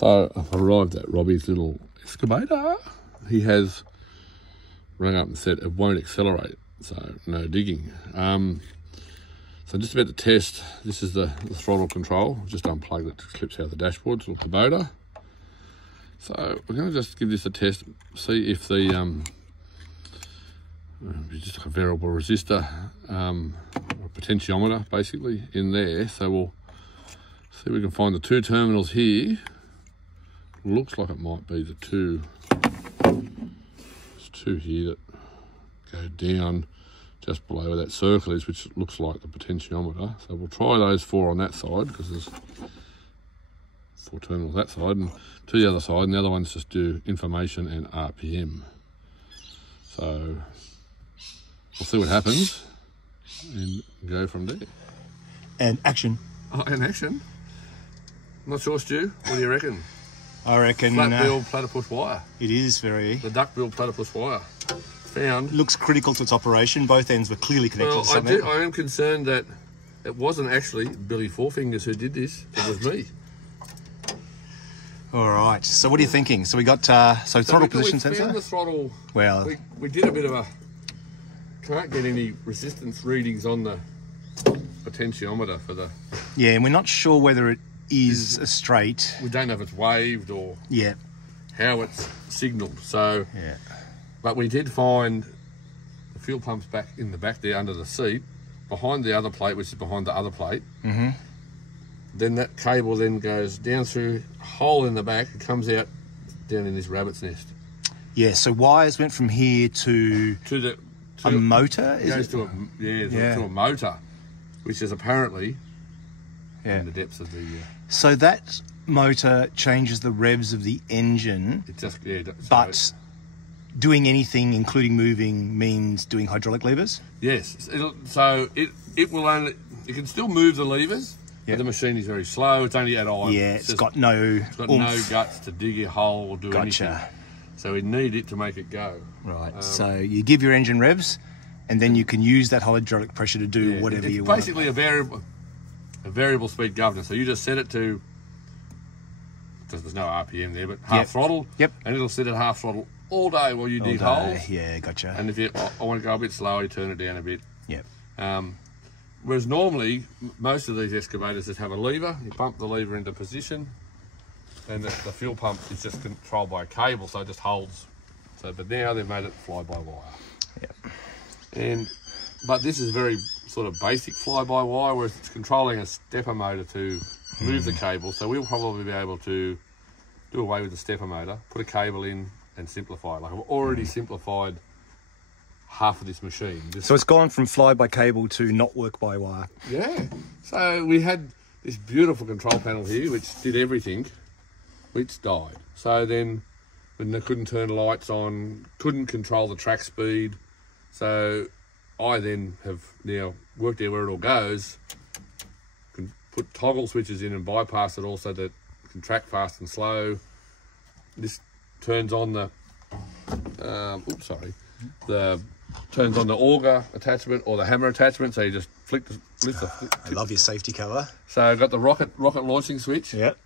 So I've arrived at Robbie's little excavator. He has rung up and said it won't accelerate, so no digging. So I'm just about to test. This is the throttle control. Just unplugged it, clips out the dashboard with the Kubota. So we're going to just give this a test, see if the just like a variable resistor, or a potentiometer basically in there. So we'll see if we can find the two terminals here. Looks like it might be the two. There's two here that go down just below where that circle is, which looks like the potentiometer. So we'll try those four on that side, because there's four terminals that side, and to the other side, and the other ones just do information and RPM. So we'll see what happens and go from there. And action. Oh, and action. I'm not sure, Stu. What do you reckon? I reckon... Flat bill platypus wire. It is very... The duck bill platypus wire. Found. Looks critical to its operation. Both ends were clearly connected to something. I am concerned that it wasn't actually Billy Fourfingers who did this. It was me. All right. So what are you thinking? So we got throttle position sensor. We found the throttle. Well, we did a bit of a. Can't get any resistance readings on the potentiometer for the. Yeah, and we're not sure whether it is a straight. We don't know if it's waved or. Yeah. How it's signalled. So. Yeah. But we did find the fuel pumps back in the back there under the seat, behind the other plate, which is behind the other plate. Mm-hmm. Then that cable then goes down through a hole in the back. It comes out down in this rabbit's nest. Yeah, so wires went from here to a motor, is it? To a motor, which is apparently in the depths of the... So that motor changes the revs of the engine, but doing anything, including moving, means doing hydraulic levers? Yes, it will only... You can still move the levers. Yep. The machine is very slow. It's only at idle. Yeah, it's got no guts to dig a hole or do anything. So we need it to make it go. Right. So you give your engine revs, and then you can use that hydraulic pressure to do whatever you want. Basically a variable speed governor. So you just set it to, because there's no RPM there, but half throttle. Yep. And it'll sit at half throttle all day while you dig holes. Yeah, gotcha. And if I want to go a bit slower, you turn it down a bit. Yep. Whereas normally, most of these excavators just have a lever. You pump the lever into position, and the fuel pump is just controlled by a cable, so it just holds. But now they've made it fly-by-wire. Yep. But this is very sort of basic fly-by-wire, whereas it's controlling a stepper motor to move the cable. So we'll probably be able to do away with the stepper motor, put a cable in, and simplify it. Like I've already simplified half of this machine. So it's gone from fly by cable to not work by wire. Yeah. So we had this beautiful control panel here, which did everything, which died. So then when they couldn't turn the lights on, couldn't control the track speed. So I then have now worked out where it all goes, can put toggle switches in and bypass it also that can track fast and slow. This turns on the, turns on the auger attachment or the hammer attachment, so you just flick the... I love your safety cover. So I've got the rocket launching switch. Yep.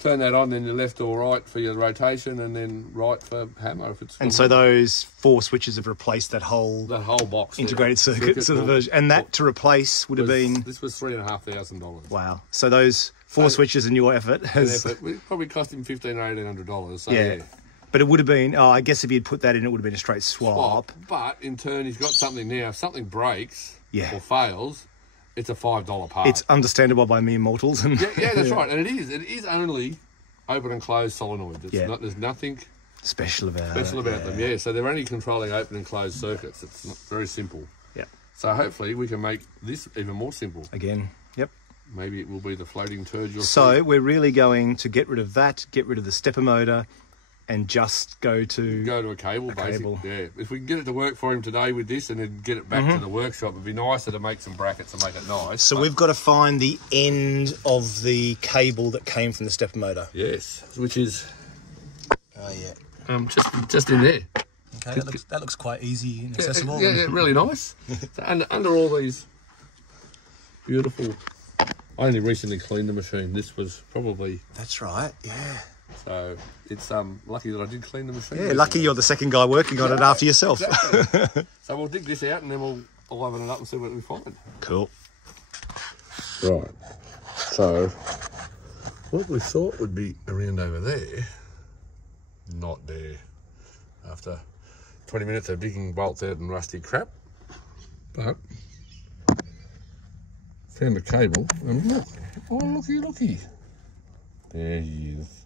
Turn that on, then your left or right for your rotation, and then right for hammer if it's... And so those four switches have replaced that whole box. Integrated circuit sort of version. And that to replace would have been... This was $3,500. Wow. So those four switches and your effort has... It probably cost him $1,500 or $1,800. So yeah. But it would have been, I guess if he'd put that in, it would have been a straight swap. But in turn, he's got something now. If something breaks or fails, it's a $5 part. It's understandable by mere mortals. And yeah, that's right. And it is only open and closed solenoids. There's nothing special about them. Yeah, so they're only controlling open and closed circuits. It's not very simple. Yeah. So hopefully we can make this even more simple. Again, yep. Maybe it will be the floating turd you'll see. So we're really going to get rid of that, get rid of the stepper motor, and just go to a cable, basically. Yeah. If we can get it to work for him today with this and then get it back to the workshop, it'd be nicer to make some brackets and make it nice. So we've got to find the end of the cable that came from the stepper motor. Yes, which is... Oh, yeah. Just in there. Okay, that looks quite easy and accessible. Yeah, really nice. So under all these beautiful... I only recently cleaned the machine. This was probably... That's right, yeah. So it's lucky that I did clean the machine. Yeah, lucky you're the second guy working on it after yourself. Exactly. So we'll dig this out and then we'll open it up and see what we find. Cool. Right. So what we thought would be around over there, not there. After 20 minutes of digging bolts out and rusty crap, but found a cable and look, oh looky. There he is.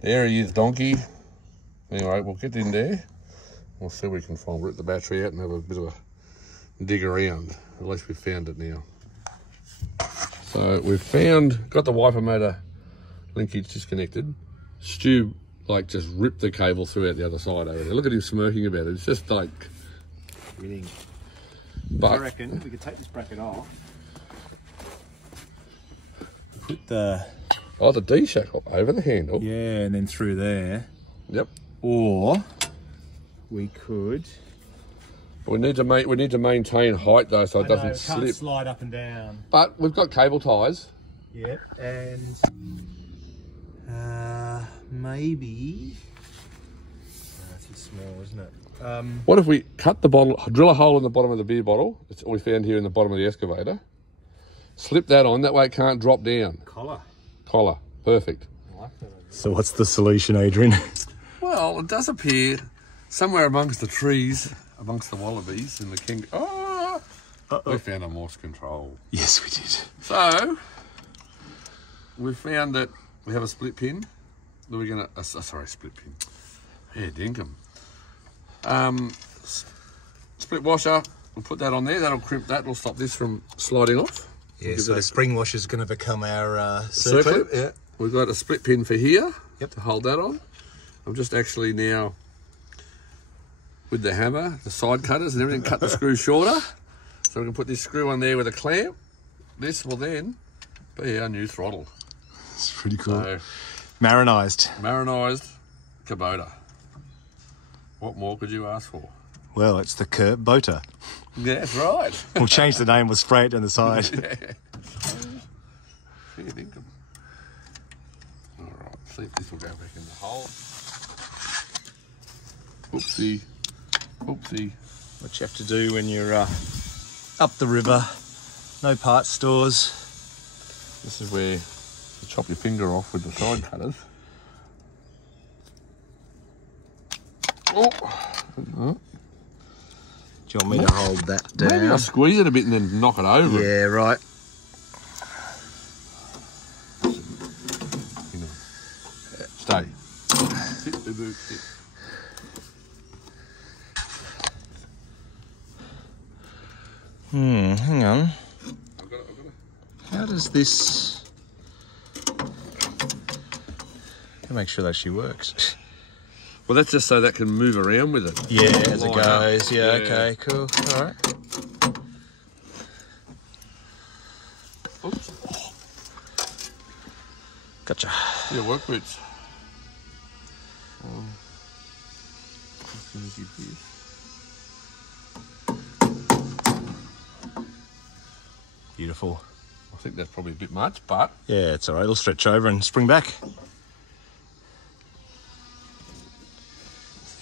There he is, donkey. Anyway, we'll get in there. We'll see what we can find. We'll rip the battery out and have a bit of a dig around. At least we've found it now. So we've got the wiper motor linkage disconnected. Stu just ripped the cable through out the other side over there. Look at him smirking about it. It's just like winning. But I reckon we could take this bracket off. Put the D-shackle over the handle. Yeah, and then through there. Yep. Or we could. We need to maintain height though, so it doesn't slip. Can't slide up and down. But we've got cable ties. Yep, and maybe. That's too small, isn't it? What if we cut the bottle, drill a hole in the bottom of the beer bottle? It's what we found here in the bottom of the excavator. Slip that on, that way it can't drop down. Collar, perfect. So what's the solution, Adrian? Well, it does appear somewhere amongst the trees, amongst the wallabies and the king. Oh, we found a Morse control. Yes, we did. So we found that we have a split pin. That we're gonna, split pin. Yeah, dinkum. Split washer. We'll put that on there. That'll crimp that. We'll stop this from sliding off. Yeah, so the spring washer is going to become our circlip. Yeah. We've got a split pin for here. Yep. To hold that on. I'm just actually now with the hammer, the side cutters and everything, cut the screw shorter. So we can put this screw on there with a clamp. This will then be our new throttle. It's pretty cool. So, Marinised Kubota. What more could you ask for? Well, it's the Kubota. Yeah, that's right. We'll change the name, we'll spray it down the side. Yeah. All right, see if this will go back in the hole. Oopsie. What you have to do when you're up the river, no parts stores. This is where you chop your finger off with the side cutters. Oh. Do you want me to hold that down? Maybe I'll squeeze it a bit and then knock it over. Yeah, right. Stay. Hit the boot. Hit. Hang on. I've got it. How does this... Make sure that actually works. Well, that's just so that can move around with it. Yeah, as it goes. Yeah, okay, cool. All right. Oops. Gotcha. Yeah, work boots. Beautiful. I think that's probably a bit much, but... Yeah, it's all right. It'll stretch over and spring back.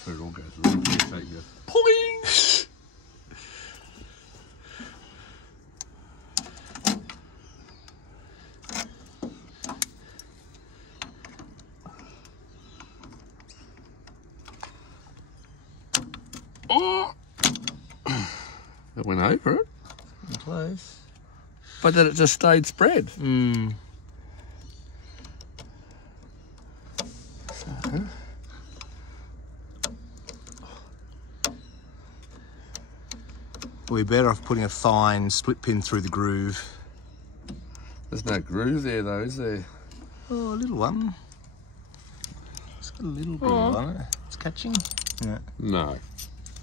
So it all goes really quick, so you go, poing! Oh! It went over it. Close. But then it just stayed spread. Mm. We're better off putting a fine split pin through the groove. There's no groove there though, is there? Oh, a little one. It's got a little groove on it. It's catching? Yeah. No. It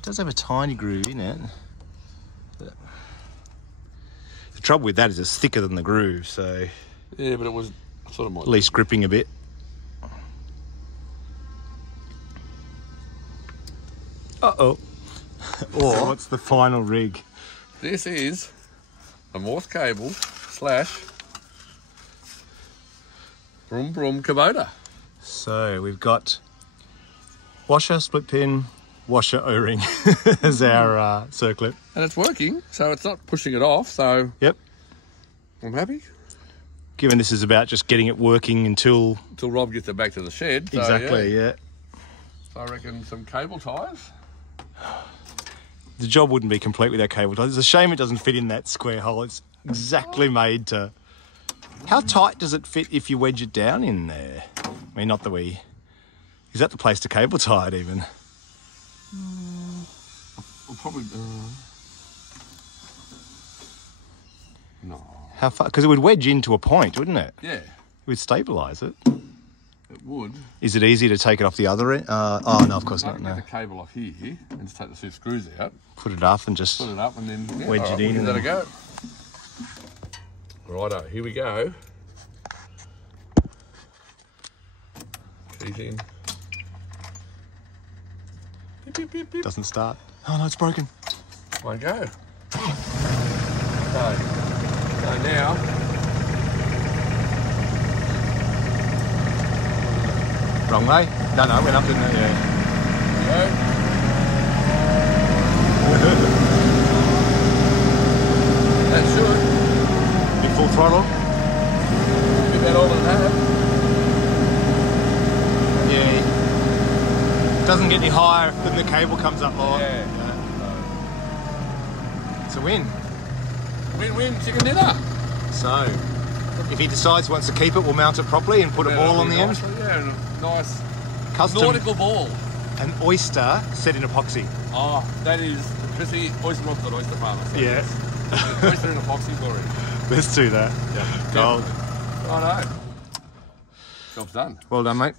does have a tiny groove in it. But the trouble with that is it's thicker than the groove, so... Yeah, but it was sort of... At least gripping a bit. Uh-oh. Or so what's the final rig? This is a Morse cable / Brum Brum Kubota. So we've got washer, split pin, washer O-ring as our circlip. And it's working, so it's not pushing it off, so... Yep. I'm happy. Given this is about just getting it working until Rob gets it back to the shed. So, exactly, yeah. So I reckon some cable ties. The job wouldn't be complete without cable ties. It's a shame it doesn't fit in that square hole. It's exactly made to... How tight does it fit if you wedge it down in there? I mean, not that we... Is that the place to cable tie it even? We'll probably... No. How far? Because it would wedge into a point, wouldn't it? Yeah. It would stabilise it. It would. Is it easy to take it off the other end? Oh, no, of course not. Get the cable off here and just take the 2 screws out. Put it up and just... Put it up and then... wedge it in. We'll give that a go. Righto, here we go. Keys in. Beep, beep, beep, beep. Doesn't start. Oh, no, it's broken. Won't go. So now... Wrong way? No, it went up, didn't it? Yeah. That should. Big full throttle? Get that all in that. Yeah. Doesn't get any higher than the cable comes up more. Yeah. It's a win. Win-win chicken dinner. So, if he decides he wants to keep it, we'll mount it properly and put a ball on the end. Yeah, and a nice Custom nautical ball. An oyster set in epoxy. Oh, that is Chrissy oyster rock at oyster farmer. So Yeah. yes. Oyster and epoxy glory. Let's do that. Yeah. Gold. I know. Job's done. Well done, mate.